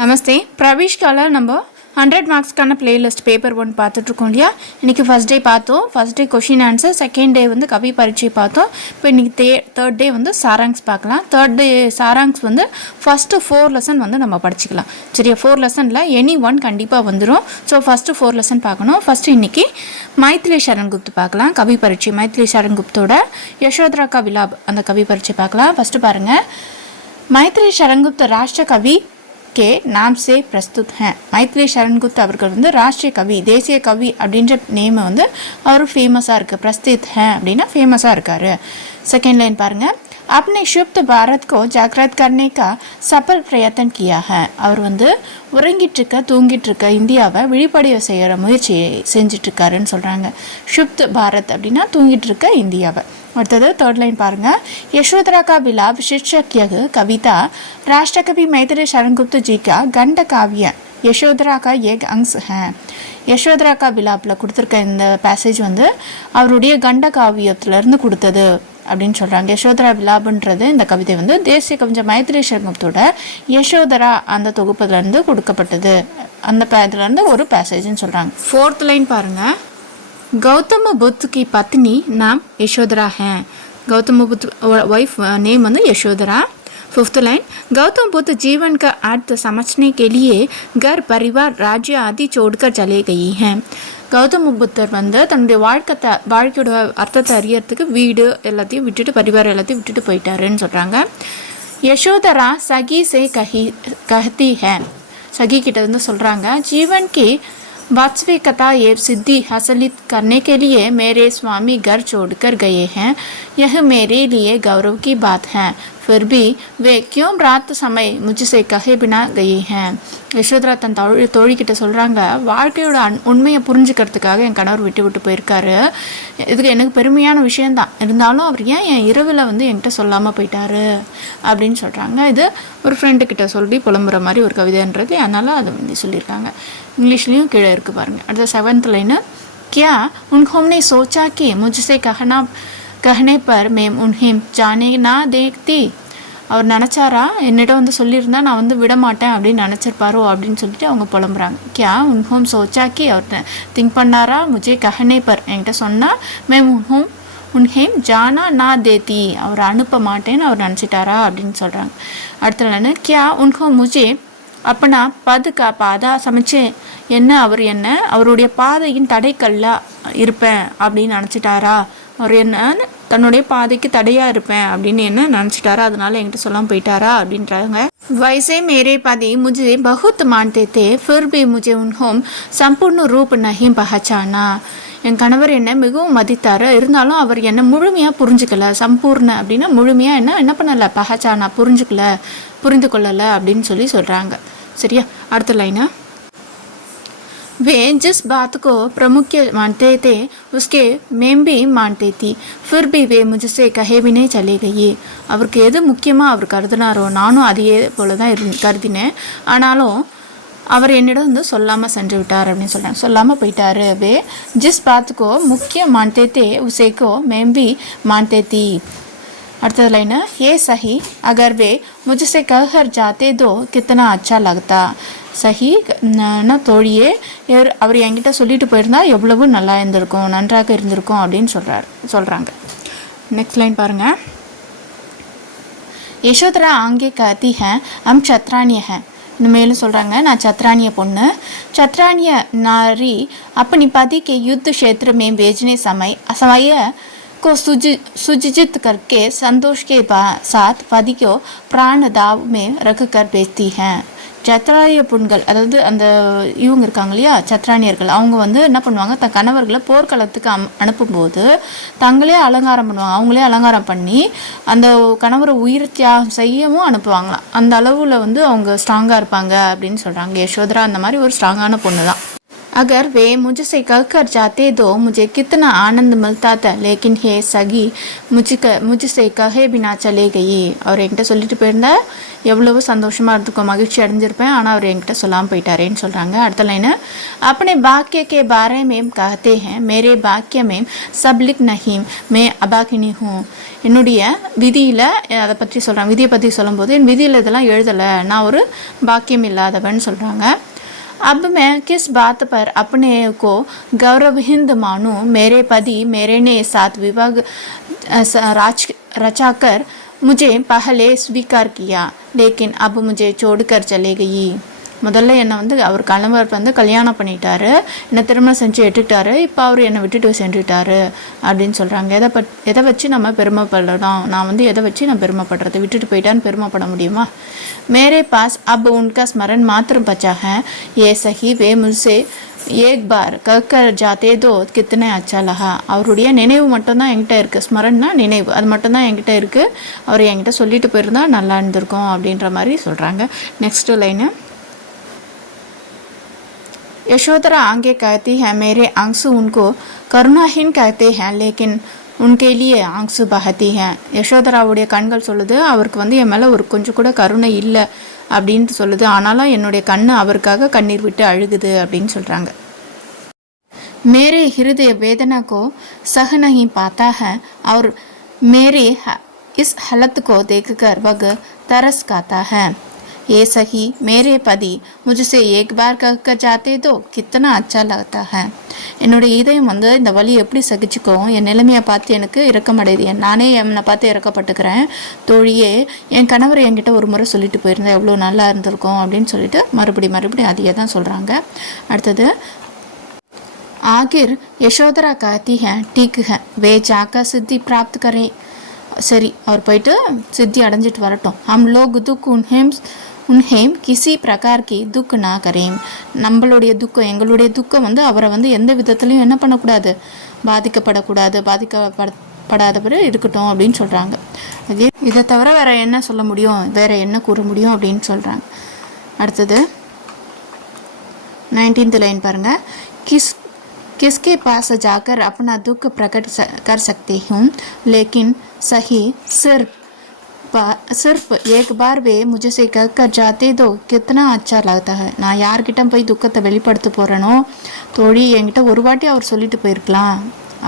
நமஸ்தே. பிரவிஷ்கால நம்ம 100 மார்க்ஸ்க்கான playlist paper 1 பார்த்துட்ருக்கோம் இல்லையா. இன்றைக்கி ஃபஸ்ட் டே பார்த்தோம். First day question answer, second day வந்து கவி பரீட்சை பார்த்தோம். இப்போ இன்றைக்கி தேர்ட் டே வந்து சாராங்ஸ் பார்க்கலாம். தேர்ட் டே சாராங்ஸ் வந்து ஃபஸ்ட்டு 4 லெசன் வந்து நம்ம படிச்சுக்கலாம். சரியா, 4 லெசனில் எனி ஒன் கண்டிப்பாக வந்துடும். ஸோ ஃபஸ்ட்டு 4 லெசன் பார்க்கணும். ஃபஸ்ட்டு இன்றைக்கி மைத்திலி சரண் குப்த் பார்க்கலாம். கவி பரீட்சை மைத்திலி சரண் குப்தோட யசோதரா கா விலாப் அந்த கவி பரீட்சை பார்க்கலாம். ஃபஸ்ட்டு பாருங்கள், மைத்திலி சரண் குப்த் ராஷ்டிர கவி के नाम से प्रस्तुत हैं. மைத்திலி சரண் குப்த் அவர்கள் வந்து ராஷ்ட்ரிய கவி, தேசிய கவி அப்படின்ற நேம் வந்து அவர் ஃபேமஸாக இருக்குது. பிரஸ்தித் ஹே அப்படின்னா ஃபேமஸாக இருக்கார். செகண்ட் லைன் பாருங்கள், अपने शुप्त भारत को जागृत करने का सफल प्रयत्न किया है. அவர் வந்து உறங்கிட்டுருக்க தூங்கிட்டுருக்க இந்தியாவை விழிப்படைய செய்கிற முயற்சியை செஞ்சிட்ருக்காருன்னு சொல்கிறாங்க. ஷுப்த் பாரத் அப்படின்னா தூங்கிட்டுருக்க இந்தியாவை. அடுத்தது தேர்ட் லைன் பாருங்கள், यशोधरा का विलाप शीर्षक यह कविता राष्ट्रकवि मैथिली शरण गुप्त जी का गंड काव्य யசோதரா கா ஏக் அங்ஸ் ஹே. யசோதரா கா விலாப்பில் கொடுத்துருக்க இந்த பேசேஜ் வந்து அவருடைய கண்ட காவியத்திலேருந்து கொடுத்தது அப்படின்னு சொல்கிறாங்க. யசோதரா விலாப்ன்றது இந்த கவிதை வந்து தேசிய கவிஞர் மைத்திலி சரண் குப்தோட யசோதரா அந்த தொகுப்புலேருந்து கொடுக்கப்பட்டது. அந்த இதுலேருந்து ஒரு பேசேஜ்னு சொல்கிறாங்க. ஃபோர்த் லைன் பாருங்கள், गौतम बुद्ध की पत्नी नाम यशोधरा है. गौतम बुद्ध वाइफ नेम வந்து यशोधरा. फिफ्थ लाइन, गौतम बुद्ध जीवन का अर्थ समझने के लिए घर परिवार राज्य आदि छोड़कर चले गई हैं. கௌதம புத்தர் வந்து தன்னுடைய வாழ்க்கையோட அர்த்தத்தை அறியறதுக்கு வீடு எல்லாத்தையும் விட்டுட்டு பரிவாரம் எல்லாத்தையும் விட்டுட்டு போயிட்டாருன்னு சொல்கிறாங்க. யசோதரா சகி சே கஹதி ஹே. சகி கிட்ட வந்து சொல்கிறாங்க, जीवन की वास्तविकता ये सिद्धि हासिल करने के लिए मेरे स्वामी घर छोड़कर गए हैं. यह मेरे लिए गौरव की बात है. फिर भी वे क्यों रात समय मुझसे कहे बिना गए हैं. யசோதரா தன் தோழிக்கிட்ட சொல்கிறாங்க, வாழ்க்கையோட உண்மையை புரிஞ்சுக்கிறதுக்காக என் கணவர் விட்டு போயிருக்காரு. இதுக்கு எனக்கு பெருமையான விஷயந்தான். இருந்தாலும் அவர் ஏன் என் இரவில் வந்து என்கிட்ட சொல்லாமல் போயிட்டாரு அப்படின்னு சொல்கிறாங்க. இது ஒரு ஃப்ரெண்டுக்கிட்ட சொல்லி புலம்புற மாதிரி ஒரு கவிதைன்றது, அதனால் அதை வந்து சொல்லியிருக்காங்க. இங்கிலீஷ்லேயும் கீழே இருக்குது பாருங்கள். அடுத்த செவன்த் லைனு, क्या उन्होंने सोचा कि मुझसे कहने पर मैं उन्हें जाने ना देती. அவர் நினச்சாரா என்னிடம் வந்து சொல்லியிருந்தா நான் வந்து விட மாட்டேன் அப்படின்னு நினச்சிருப்பாரோ அப்படின்னு சொல்லிட்டு அவங்க புலம்புறாங்க. கியா உன்ஹோம் சோச்சாக்கி அவர் திங்க் பண்ணாரா, முஜே கஹனே பர் என்கிட்ட சொன்னால் மே உன்ஹேம் ஜானா நான் தேத்தி அவர் அனுப்ப மாட்டேன்னு அவர் நினச்சிட்டாரா அப்படின்னு சொல்கிறாங்க. அடுத்த நான் கியா உன்ஹோம் முஜே அப்பனா பதுக்கா பாதா சமைச்சே என்ன அவர் என்ன அவருடைய பாதையின் தடைக்கல்ல இருப்பேன் அப்படின்னு நினச்சிட்டாரா, அவர் என்ன தன்னுடைய பாதைக்கு தடையாக இருப்பேன் அப்படின்னு என்ன நினச்சிட்டாரா, அதனால என்கிட்ட சொல்லாமல் போயிட்டாரா அப்படின்றாங்க. वैसे मेरे पति मुझे बहुत मानते थे, फिर भी मुझे उन्हों संपूर्ण रूप नहीं पहचाना. என் கணவர் என்னை மிகவும் மதித்தார், இருந்தாலும் அவர் என்னை முழுமையாக புரிஞ்சுக்கல. சம்பூர்ண அப்படின்னா முழுமையாக என்ன பண்ணலை, பஹச்சானா புரிந்து கொள்ளலை அப்படின்னு சொல்கிறாங்க. சரியா, அடுத்த லைனா, वे जिस बात को प्रमुख मानते थे उसके मैं भी मानती थी, फिर भी वे मुझसे कहे भी नहीं चले गई. அவருக்கு எது முக்கியமாக அவர் கருதினாரோ நானும் அதையே போல தான் கருதினேன். ஆனாலும் அவர் என்னிடம் வந்து சொல்லாமல் சென்று விட்டார் அப்படின்னு சொல்கிறாங்க. சொல்லாமல் போயிட்டாரு. வே ஜிஸ் பாத்துக்கோ முக்கிய மான்தே தே உசேக்கோ मैं भी मानती थी. அடுத்தது லைனு, ஏ சஹி அகர் வே முझसे कहकर जाते दो कितना अच्छा लगता. சஹி தோழியே, அவர் என்கிட்ட சொல்லிட்டு போயிருந்தா எவ்வளவு நல்லா இருந்திருக்கும், நன்றாக இருந்திருக்கும் அப்படின்னு சொல்கிறாங்க. நெக்ஸ்ட் லைன் பாருங்கள், யசோதரா ஆங்கே कहती हैं हम क्षत्रानिय हैं. மேலும் சொல்கிறாங்க, நான் சத்ரானிய பொண்ணு. சத்ரானிய नारी अपनी पति के युद्ध क्षेत्र में भेजने समय को सुजित करके संतोष के साथ पति को प्राण दाव में रख कर भेजती हैं. சத்ரானிய பெண்கள், அதாவது அந்த இவங்க இருக்காங்க இல்லையா சத்ரானியர்கள், அவங்க வந்து என்ன பண்ணுவாங்க, தன் கணவர்களை போர்க்களத்துக்கு அனுப்பும்போது தங்களே அலங்காரம் பண்ணுவாங்க. அவங்களே அலங்காரம் பண்ணி அந்த கணவரை உயிர் தியாகம் செய்யவும் அனுப்புவாங்களாம். அந்த அளவில் வந்து அவங்க ஸ்ட்ராங்காக இருப்பாங்க அப்படின்னு சொல்கிறாங்க. யசோதரா அந்த மாதிரி ஒரு ஸ்ட்ராங்கான பொண்ணு தான். अगर वे मुझसे कहकर जाते तो मुझे कितना आनंद मिलता था, लेकिन हे सगी मुझसे कहे बिना चले गई. அவர் என்கிட்ட சொல்லிட்டு போயிருந்தா எவ்வளவு சந்தோஷமாக இருந்துக்கும், மகிழ்ச்சி அடைஞ்சிருப்பேன், ஆனால் அவர் என்கிட்ட சொல்லாமல் போயிட்டாரேன்னு சொல்கிறாங்க. அடுத்த லைனு अपने वाक्य के बारे में कहते हैं मेरे वाक्य में सब लिख नहीं मैं अभागिनी हूँ. என்னுடைய விதியில் அதை பற்றி சொல்கிறாங்க. விதியை பற்றி சொல்லும்போது என் விதியில் இதெல்லாம் எழுதலை, நான் ஒரு பாக்கியம் இல்லாதவன் சொல்கிறாங்க. अब मैं किस बात पर अपने को गौरवहिंद मानूं, मेरे पति मेरे ने साथ विवाह रचाकर मुझे पहले स्वीकार किया लेकिन अब मुझे छोड़कर चले गई. முதல்ல என்னை வந்து அவர் கணவர் வந்து கல்யாணம் பண்ணிட்டாரு, என்னை திருமணம் செஞ்சு எட்டுட்டாரு, இப்போ அவர் என்னை விட்டுட்டு சென்றுட்டாரு அப்படின்னு சொல்கிறாங்க. எதை வச்சு நம்ம பெருமைப்படணும், நான் வந்து எதை வச்சு நான் பெருமைப்படுறது, விட்டுட்டு போயிட்டான்னு பெருமைப்பட முடியுமா? मेरे पास अब उनका स्मरण मात्र बचा है, ये सही वे मुझसे एक बार कहकर जाते दो कितने अच्छा लगा. அவருடைய நினைவு மட்டும்தான் என்கிட்ட இருக்குது, ஸ்மரன்னா நினைவு, அது மட்டும்தான் என்கிட்ட இருக்குது, அவர் என்கிட்ட சொல்லிட்டு போயிருந்தா நல்லா இருந்திருக்கும் அப்படின்ற மாதிரி சொல்கிறாங்க. நெக்ஸ்ட் லைனு यशोधरा आगे कहती है मेरे आंसू उनको करुणाहीन कहते हैं लेकिन उनके लिए आंसू बहती हैं. யசோதராவுடைய கண்கள் சொல்லுது அவருக்கு வந்து என் மேலே ஒரு கொஞ்சம் கூட கருணை இல்லை அப்படின்ட்டு சொல்லுது, ஆனாலும் என்னுடைய கண்ணு அவருக்காக கண்ணீர் விட்டு அழுகுது அப்படின்னு சொல்கிறாங்க. मेरे हृदय वेदना को सह नहीं पाता है और मेरे इस हालत को देखकर वह तरस खाता है. ये सही मेरे पति मुझसे एक बार कहकर जाते तो कितना अच्छा लगता है. என்னுடைய இதயம் வந்து இந்த வலி எப்படி சகிச்சுக்கும், என் நிலைமையை பார்த்து எனக்கு இறக்கமடையுது, நானே என்னை பார்த்து இறக்கப்பட்டுக்கிறேன். தோழியே என் கணவர் என்கிட்ட ஒரு முறை சொல்லிட்டு போயிருந்தேன் எவ்வளோ நல்லா இருந்திருக்கும் அப்படின்னு சொல்லிட்டு மறுபடியும் அதையே தான் சொல்கிறாங்க. அடுத்தது आखिर यशोधरा कहती है ठीक है वे जाकर सिद्धि प्राप्त करें. சரி அவர் போயிட்டு சித்தி அடைஞ்சிட்டு வரட்டும். हम लोग दुख उन्हें किसी प्रकार की दुख ना करें. நம்மளுடைய துக்கம் எங்களுடைய துக்கம் வந்து அவரை வந்து எந்த விதத்துலையும் என்ன பண்ணக்கூடாது, பாதிக்கப்படாதவர் இருக்கட்டும் அப்படின்னு சொல்கிறாங்க. இதை தவிர வேற என்ன சொல்ல முடியும், வேற என்ன கூற முடியும் அப்படின்னு சொல்கிறாங்க. அடுத்தது 19th லைன் பாருங்க. किसके पास जाकर अपना दुख प्रकट कर सकते हूँ लेकिन सही सिर्फ एक बार वे मुझसे कहकर जाते तो कितना अच्छा लगता है. நான் யார்கிட்ட போய் துக்கத்தை வெளிப்படுத்த போகிறேனோ தோழி என்கிட்ட ஒரு வாட்டி அவர் சொல்லிட்டு போயிருக்கலாம்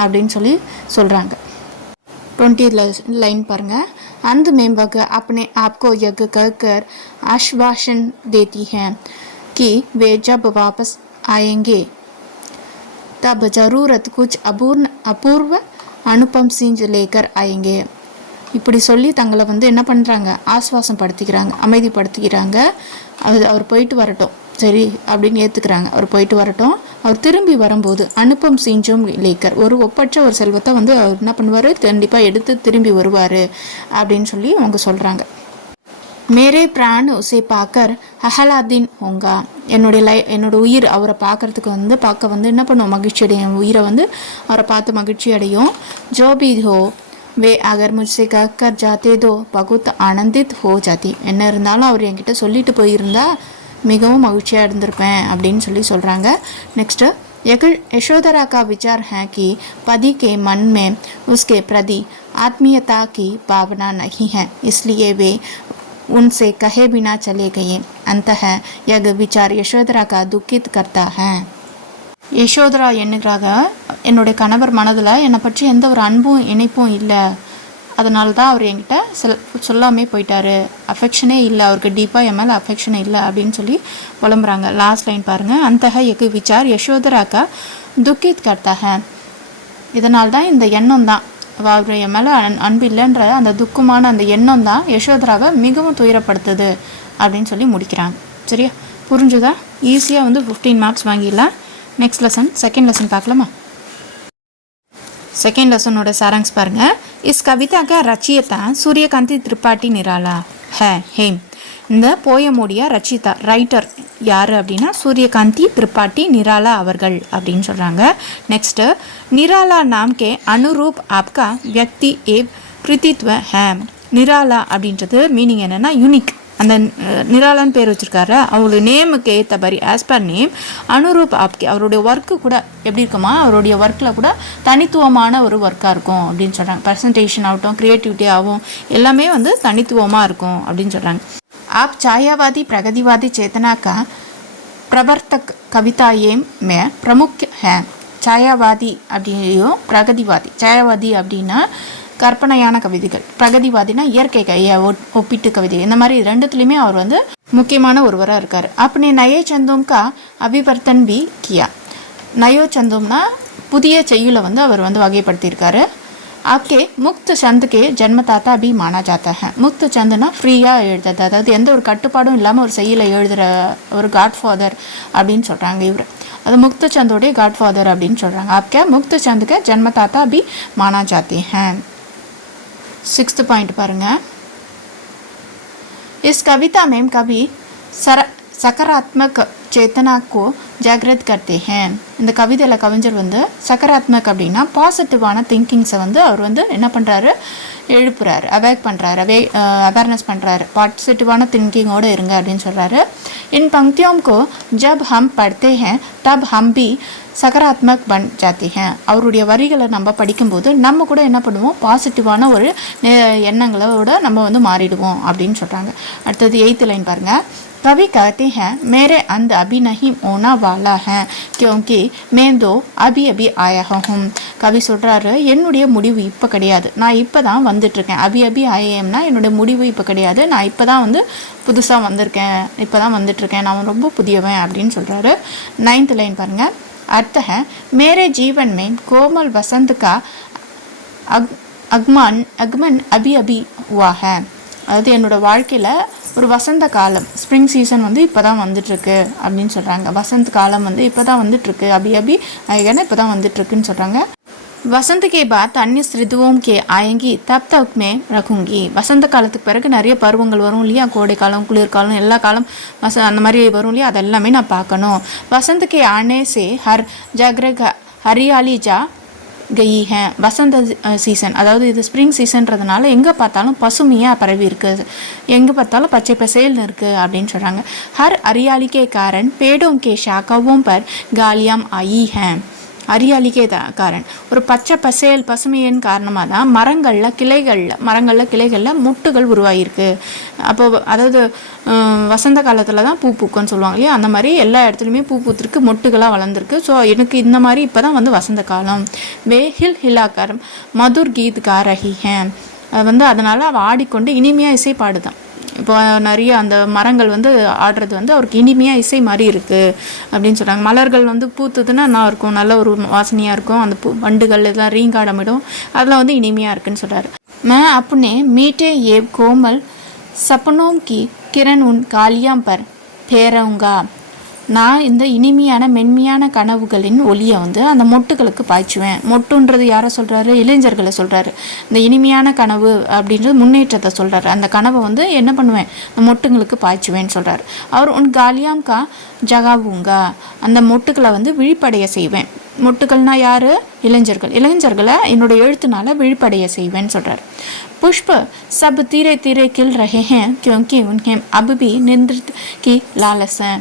அப்படின்னு சொல்கிறாங்க. 20th லைன் பாருங்க. अंत में वह अपने आप को यह कहकर आश्वासन देती है कि वे जब वापस आएंगे तब जरूरत कुछ अपूर्व अनुपम सींज लेकर आएंगे. இப்படி சொல்லி தங்களை வந்து என்ன பண்ணுறாங்க, ஆஸ்வாசம் படுத்திக்கிறாங்க, அமைதிப்படுத்திக்கிறாங்க. அவர் போயிட்டு வரட்டும் சரி அப்படின்னு ஏற்றுக்கிறாங்க. அவர் போயிட்டு வரட்டும், அவர் திரும்பி வரும்போது அனுப்பம் செஞ்சோம் லேக்கர் ஒரு ஒப்பற்ற ஒரு செல்வத்தை வந்து அவர் என்ன பண்ணுவார், கண்டிப்பாக எடுத்து திரும்பி வருவார் அப்படின்னு சொல்லி அவங்க சொல்கிறாங்க. மேரே பிரான் உசை பார்க்கர் அஹலாதீன் ஹோங்கா. என்னோட உயிர் அவரை பார்க்க வந்து என்ன பண்ணுவோம், மகிழ்ச்சி அடையும், உயிரை வந்து அவரை பார்த்து மகிழ்ச்சி அடையும். ஜோபி ஹோ வே அகர் முझसे कहकर जाते दो बहुत आनंदित हो जाती. என்ன இருந்தாலும் அவர் என்கிட்ட சொல்லிட்டு போயிருந்தா மிகவும் மகிழ்ச்சியாக இருந்திருப்பேன் அப்படின்னு சொல்கிறாங்க. நெக்ஸ்ட்டு यशोधरा का विचार है कि पति के मन में उसके प्रति आत्मीयता की भावना नहीं है इसलिए वे उनसे कहे बिना चले गए. अंतः यह विचार यशोधरा का दुखित करता है. யசோதரா என்னுறாங்க என்னுடைய கணவர் மனதில் என்னை பற்றி எந்த ஒரு அன்பும் இணைப்பும் இல்லை, அதனால தான் அவர் என்கிட்ட சொல்லாமே போயிட்டாரு, அஃபெக்ஷனே இல்லை அவருக்கு, டீப்பாக என் மேலே அஃபெக்ஷனே இல்லை அப்படின்னு சொல்லி புலம்புறாங்க. லாஸ்ட் லைன் பாருங்கள். அந்தஹ எக்கு விசார் யசோதராக்கா துக்கித் கர்த்தஹ. இதனால் தான் இந்த எண்ணம் தான், அவர் என் மேலே அன்பு இல்லைன்ற அந்த துக்கமான அந்த எண்ணம் தான் யசோதராவை மிகவும் துயரப்படுத்துது அப்படின்னு சொல்லி முடிக்கிறாங்க. சரியா, புரிஞ்சுதா? ஈஸியாக வந்து 15 மார்க்ஸ் வாங்கிடலாம். நெக்ஸ்ட் லெசன், செகண்ட் லெசன் பார்க்கலாமா? செகண்ட் லெசனோட சாராங்ஸ் பாருங்க. இஸ் கவிதா का रचयिता सूर्यकांति त्रिपाठी निराला है हेम. இந்த போயமுடைய ரச்சிதா ரைட்டர் யார் அப்படின்னா சூரியகாந்தி திரிபாட்டி நிராலா அவர்கள் அப்படின்னு சொல்கிறாங்க. நெக்ஸ்ட்டு நிராலா நாம் கே அனுரூப் ஆப்கா வியக்தி ஏவ் கிருதித்வ ஹேம். நிராலா அப்படின்றது மீனிங் என்னென்னா யூனிக், அந்த நிராலான்னு பேர் வச்சுருக்காரு, அவருடைய நேமுக்கு ஏற்ற மாதிரி ஆஸ் பர் நேம் அனுரூப் ஆப்கே அவருடைய ஒர்க்கு கூட எப்படி இருக்குமா, அவருடைய ஒர்க்கில் கூட தனித்துவமான ஒரு ஒர்க்காக இருக்கும் அப்படின்னு சொல்கிறாங்க. ப்ரெசன்டேஷன் ஆகட்டும், க்ரியேட்டிவிட்டி ஆகும், எல்லாமே வந்து தனித்துவமாக இருக்கும் அப்படின்னு சொல்கிறாங்க. आप छायावादी प्रगतिवादी चेतना का प्रवर्तक कविताएं में प्रमुख हैं. छायावादी அப்படியும் பிரகதிவாதி. छायावादी அப்படின்னா கற்பனையான கவிதைகள், பிரகதிவாதினா இயற்கை ஒப்பிட்டு கவிதை, இந்த மாதிரி ரெண்டுத்துலேயுமே அவர் வந்து முக்கியமான ஒருவராக இருக்கார். அப்படி நயோ சந்தோம் கா அபிவர்த்தன் பி கியா. நயோ சந்தோம்னா புதிய செய்யுளை வந்து அவர் வந்து வகைப்படுத்தியிருக்காரு. आपके मुक्त छंद के जन्मदाता भी माना जाता है. मुक्त छंदना ஃப்ரீயாக எழுதுறது, அதாவது எந்த ஒரு கட்டுப்பாடும் இல்லாமல் ஒரு செய்யலை எழுதுகிற ஒரு காட்ஃபாதர் அப்படின்னு சொல்கிறாங்க இவர். அது முக்த சந்தோடைய காட்ஃபாதர் அப்படின்னு சொல்கிறாங்க. आपके मुक्त छंद के जन्मदाता भी माना जाते हैं. 6th பாயிண்ட் பாருங்கள். इस कविता में कवि सकारात्मक चेतना को जागृत करते हैं. இந்த கவிதையில் கவிஞர் வந்து சக்கராத்மக் அப்படின்னா பாசிட்டிவான திங்கிங்ஸை வந்து அவர் வந்து என்ன பண்ணுறாரு, எழுப்புறாரு, அவேக் பண்ணுறாரு, அவேர்னஸ் பண்ணுறாரு, பாசிட்டிவான திங்கிங்கோடு இருங்க அப்படின்னு சொல்கிறாரு. इन पंक्तियों को जब हम पढ़ते हैं तब हम भी சக்கராத்மக் பன் ஜாத்தி हैं. அவருடைய வரிகளை நம்ம படிக்கும்போது நம்ம கூட என்ன பண்ணுவோம், பாசிட்டிவான ஒரு எண்ணங்களோட நம்ம வந்து மாறிடுவோம் அப்படின்னு சொல்கிறாங்க. அடுத்தது 8th லைன் பாருங்கள். कवि कहते हैं मेरे अंदर अभी नहीं होना वाला है क्योंकि मैं तो अभी अभी आया हूँ. கவி சொல்கிறாரு, என்னுடைய முடிவு இப்போ கிடையாது, நான் இப்போ தான் வந்துட்டுருக்கேன். அபி ஆயம்னா என்னுடைய முடிவு இப்போ கிடையாது, நான் இப்போ தான் வந்து புதுசாக வந்திருக்கேன், இப்போ தான் வந்துட்டுருக்கேன், நான் ரொம்ப புதியவன் அப்படின்னு சொல்கிறாரு. 9th லைன் பாருங்கள். अर्थ है मेरे जीवन में कोमल वसंत का आगमन अभी अभी हुआ है. அதாவது என்னோட வாழ்க்கையில் ஒரு வசந்த காலம், ஸ்ப்ரிங் சீசன் வந்து இப்போ தான் வந்துட்டுருக்கு அப்படின்னு சொல்கிறாங்க. வசந்த காலம் வந்து இப்போ தான் வந்துட்டுருக்கு, அபி ஏன்னா இப்போ தான் வந்துட்டுருக்குன்னு சொல்கிறாங்க. வசந்த கே பாத் அந்நிய ரிதுவோம் கே ஆயங்கி தப் தக் மே ரகுங்கி. வசந்த காலத்துக்கு பிறகு நிறைய பருவங்கள் வரும் இல்லையா, கோடை காலம், குளிர்காலம், எல்லா காலம் அந்த மாதிரி வரும் இல்லையா, அதெல்லாமே நான் பார்க்கணும். வசந்த கே ஆனே சே ஹர் ஜாக்ரக ஹரியாலி ஜா கயி ஹே. வசந்த சீசன், அதாவது இது ஸ்ப்ரிங் சீசன்றதுனால எங்கே பார்த்தாலும் பசுமையாக பரவி இருக்குது, எங்கே பார்த்தாலும் பச்சை பசேல்னு இருக்குது அப்படின்னு சொல்கிறாங்க. ஹர் ஹரியாலி கே காரன் பேடோம் கே ஷாக்காவும் பர் காலியாம் ஆயி ஹே. ஹரியாலிக்கே காரன், ஒரு பச்சை பசேல் பசுமையின் காரணமாக தான் மரங்களில் கிளைகளில் முட்டுகள் உருவாகிருக்கு. அப்போ அதாவது வசந்த காலத்தில் தான் பூ பூக்குன்னு சொல்லுவாங்க இல்லையா, அந்த மாதிரி எல்லா இடத்துலையுமே பூ பூத்திருக்கு, மொட்டுகளாக வளர்ந்துருக்கு. ஸோ எனக்கு இந்த மாதிரி இப்போ தான் வந்து வசந்த காலம். வே ஹிலாக்கர் மதுர் கீத் காரஹி ஹே. அது வந்து அதனால் அவள் ஆடிக்கொண்டு இனிமையாக இசை பாடுதான். இப்போ நிறைய அந்த மரங்கள் வந்து ஆடுறது வந்து அவருக்கு இனிமையாக இசை மாதிரி இருக்குது அப்படின்னு சொல்கிறாங்க. மலர்கள் வந்து பூத்துதுன்னா நல்லா இருக்கும், நல்ல ஒரு வாசனையாக இருக்கும், அந்த வண்டுகள் இதெல்லாம் ரீங்காடமிடும், அதெல்லாம் வந்து இனிமையாக இருக்குன்னு சொல்கிறாரு. मैं अपने मीठे ये कोमल सपनों की किरण उन कालियां पर फेरूंगा. நான் இந்த இனிமையான மென்மையான கனவுகளின் ஒளியை வந்து அந்த மொட்டுகளுக்கு பாய்ச்சுவேன். மொட்டுன்றது யாரை சொல்கிறாரு, இளைஞர்களை சொல்கிறாரு. இந்த இனிமையான கனவு அப்படின்றது முன்னேற்றத்தை சொல்கிறாரு. அந்த கனவை வந்து என்ன பண்ணுவேன், இந்த மொட்டுங்களுக்கு பாய்ச்சுவேன்னு சொல்கிறாரு. அவர் உன் காலியாம் கா ஜகாவுங்கா, அந்த மொட்டுக்களை வந்து விழிப்படைய செய்வேன். மொட்டுக்கள்னா யார், இளைஞர்களை என்னோட எழுத்துனால விழிப்படைய செய்வேன்னு சொல்கிறார். पुष्प सब धीरे धीरे खिल रहे हैं क्योंकि उन्हें अब भी निंद्रित की लालस है.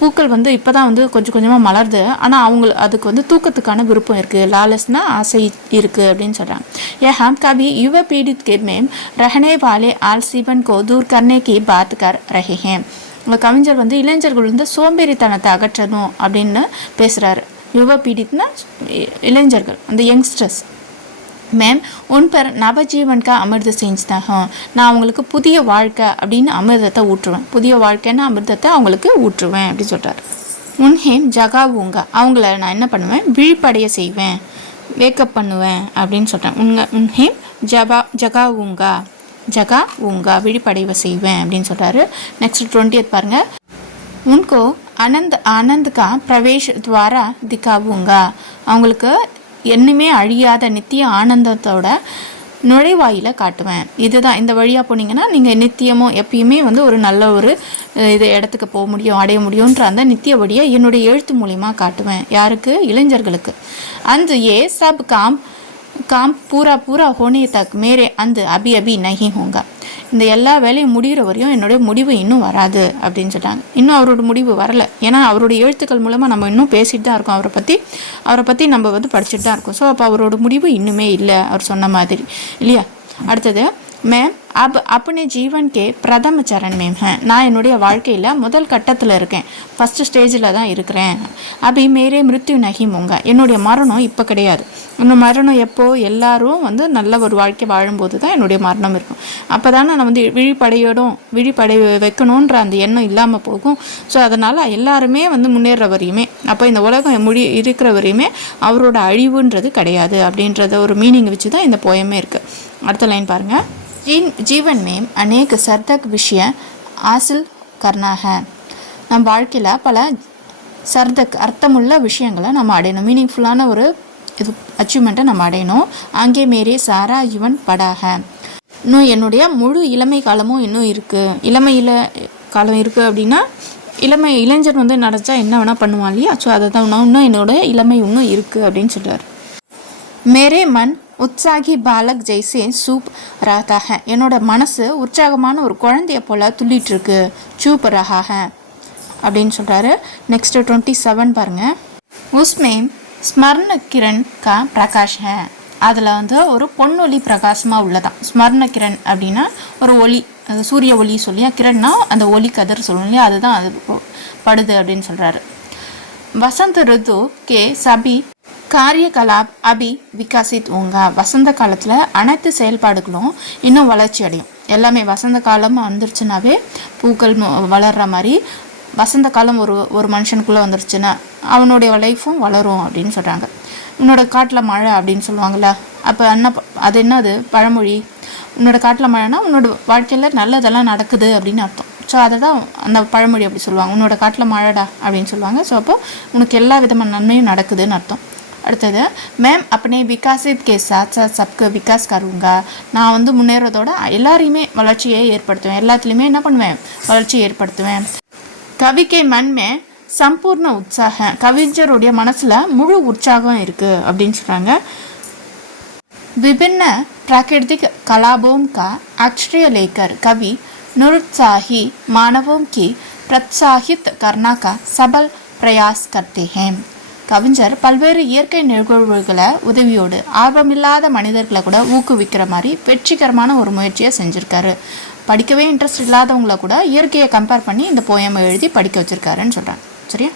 பூக்கள் வந்து இப்போ தான் வந்து கொஞ்சம் கொஞ்சமாக மலருது, ஆனால் அதுக்கு வந்து தூக்கத்துக்கான விருப்பம் இருக்குது, லாலஸ்னா ஆசை இருக்குது அப்படின்னு சொல்கிறாங்க. यहाँ कभी युवा पीड़ित के में रहने वाले आलसीपन को दूर करने की बात कर रहे हैं. உங்கள் कविஞர் வந்து இளைஞர்கள் வந்து சோம்பேறித்தனத்தை அகற்றணும் அப்படின்னு பேசுகிறாரு. யுவ பீடித்னா இளைஞர்கள், அந்த யங்ஸ்டர்ஸ். மேம் உன் பர் நவஜீவன் கா அமிர்த செஞ்சுதான், நான் அவங்களுக்கு புதிய வாழ்க்கை அப்படின்னு அமிர்தத்தை ஊற்றுவேன், புதிய வாழ்க்கைன்னா அமிர்தத்தை அவங்களுக்கு ஊற்றுவேன் அப்படின்னு சொல்கிறார். உன்ஹேம் ஜகாவுங்க, அவங்கள நான் என்ன பண்ணுவேன், விழிப்படைய செய்வேன், வேக்கப் பண்ணுவேன் அப்படின்னு சொல்கிறேன். உன்ஹேம் ஜகாவுங்க விழிப்படைவை செய்வேன் அப்படின்னு சொல்கிறாரு. நெக்ஸ்ட் 20th பாருங்கள். உன்கோ ஆனந்த் கா பிரவேஷ் துவாரா திக்காவுங்க, அவங்களுக்கு என்னுமே அழியாத நித்திய ஆனந்தத்தோட நுழைவாயில காட்டுவேன். இதுதான், இந்த வழியாக போனீங்கன்னா நீங்கள் நித்தியமும் எப்பயுமே வந்து ஒரு நல்ல ஒரு இது இடத்துக்கு போக முடியும், அடைய முடியுன்ற அந்த நித்திய வழியை என்னுடைய எழுத்து மூலிமா காட்டுவேன். யாருக்கு, இளைஞர்களுக்கு. அந்த ஏ சப் काम पूरा होने तक मेरे अंदर अभी नहीं होगा. இந்த எல்லா வேலையும் முடிகிற வரையும் என்னுடைய முடிவு இன்னும் வராது அப்படின்னு சொல்லிட்டாங்க. இன்னும் அவரோட முடிவு வரலை. ஏன்னா அவருடைய எழுத்துக்கள் மூலமாக நம்ம இன்னும் பேசிட்டு தான் இருக்கோம். அவரை பற்றி நம்ம வந்து படிச்சுட்டு தான் இருக்கோம். ஸோ அப்போ அவரோட முடிவு இன்னுமே இல்லை அவர் சொன்ன மாதிரி இல்லையா. அடுத்தது மேம் अब अपने जीवन के प्रथम चरण में हैं. நான் என்னுடைய வாழ்க்கையில் முதல் கட்டத்தில் இருக்கேன், ஃபஸ்ட்டு ஸ்டேஜில் தான் இருக்கிறேன். அபி மேரே மிருத்யு நஹிம் ஹோங்கா. என்னுடைய மரணம் இப்போ கிடையாது. இன்னும் மரணம் எப்போ, எல்லாரும் வந்து நல்ல ஒரு வாழ்க்கை வாழும்போது தான் என்னுடைய மரணம் இருக்கும். அப்போ தானே நான் வந்து விழிப்படை வைக்கணுன்ற அந்த எண்ணம் இல்லாமல் போகும். ஸோ அதனால் எல்லாருமே வந்து முன்னேற வரையுமே, அப்போ இந்த உலகம் இருக்கிற வரையுமே அவரோட அழிவுன்றது கிடையாது அப்படின்றத ஒரு மீனிங் வச்சு தான் இந்த போயமே இருக்குது. அடுத்த லைன் பாருங்கள். जीवन में अनेक सार्थक विषय हासिल करना है. நம்ம வாழ்க்கையில் பல சர்தக் அர்த்தமுள்ள விஷயங்களை நம்ம அடையணும், மீனிங்ஃபுல்லான ஒரு இது அச்சீவ்மெண்ட்டை நம்ம அடையணும். அங்கே மேரே சாரா ஜீவன் படாக. இன்னும் என்னுடைய முழு இளமை காலமும் இன்னும் இருக்குது. காலம் இருக்குது அப்படின்னா இளைஞர் வந்து நினச்சா என்ன வேணால் பண்ணுவான் இல்லையா. ஸோ அதை தான் இன்னும் என்னோட இளமை இன்னும் இருக்குது அப்படின்னு சொல்கிறார். மேரே மன் உற்சாகி பாலக் ஜெய்சே சூப் ரஹா ஹை. என்னோட மனசு உற்சாகமான ஒரு குழந்தைய போல் துள்ளிட்டுருக்கு. சூப் ரஹா ஹை அப்படின்னு சொல்கிறாரு. நெக்ஸ்ட்டு 27 பாருங்கள். உஸ்மே ஸ்மர்ண கிரண் கா பிரகாஷ் ஹை. அதில் வந்து ஒரு பொன்னொலி பிரகாசமாக உள்ளதான். ஸ்மர்ண கிரண் அப்படின்னா ஒரு ஒளி, அது சூரிய ஒளி சொல்லியா. கிரண்னா அந்த ஒளி கதிர் சொல்லணும் இல்லையா, அதுதான் அது படுது அப்படின்னு சொல்கிறாரு. வசந்த ருது கே சபி காரியகலாப் அபி விகாசித் ஹோங்கா. வசந்த காலத்தில் அனைத்து செயல்பாடுகளும் இன்னும் வளர்ச்சி அடையும். எல்லாமே வசந்த காலம் வந்துருச்சுனாவே பூக்கள் வளர்கிற மாதிரி வசந்த காலம் ஒரு மனுஷனுக்குள்ளே வந்துருச்சுன்னா அவனுடைய லைஃப்பும் வளரும் அப்படின்னு சொல்கிறாங்க. உன்னோட காட்டில் மழை அப்படின்னு சொல்லுவாங்கள்ல, அப்போ அது என்னது பழமொழி. உன்னோட காட்டில் மழைனா உன்னோட வாழ்க்கையில் நல்லதெல்லாம் நடக்குது அப்படின்னு அர்த்தம். ஸோ அதை தான் அந்த பழமொழி அப்படி சொல்லுவாங்க. உன்னோட காட்டில் மழைடா அப்படின்னு சொல்லுவாங்க. ஸோ அப்போ உனக்கு எல்லா விதமான நன்மையும் நடக்குதுன்னு அர்த்தம். அடுத்தது மேம் अपने विकासित के साथ साथ सबका विकास करूँगा. நான் வந்து முன்னேறதோட எல்லாரையுமே வளர்ச்சியை ஏற்படுத்துவேன், எல்லாத்துலேயுமே என்ன பண்ணுவேன், வளர்ச்சியை ஏற்படுத்துவேன். கவிக்கே மன்மே சம்பூர்ண உற்சாகம். கவிஞருடைய மனசில் முழு உற்சாகம் இருக்குது அப்படின்னு சொல்கிறாங்க. विभिन्न प्राकृतिक कलापों का आश्रय लेकर कवि निरुत्साही मानवों की प्रोत्साहित करने का सबल प्रयास करते हैं. கவிஞர் பல்வேறு இயற்கை நிகழ்வுகளை உதவியோடு ஆர்வமில்லாத மனிதர்களை கூட ஊக்குவிக்கிற மாதிரி வெற்றிகரமான ஒரு முயற்சியை செஞ்சுருக்காரு. படிக்கவே இன்ட்ரெஸ்ட் இல்லாதவங்கள கூட இயற்கையை கம்பேர் பண்ணி இந்த போயமை எழுதி படிக்க வச்சுருக்காருன்னு சொல்கிறாங்க. சரியா?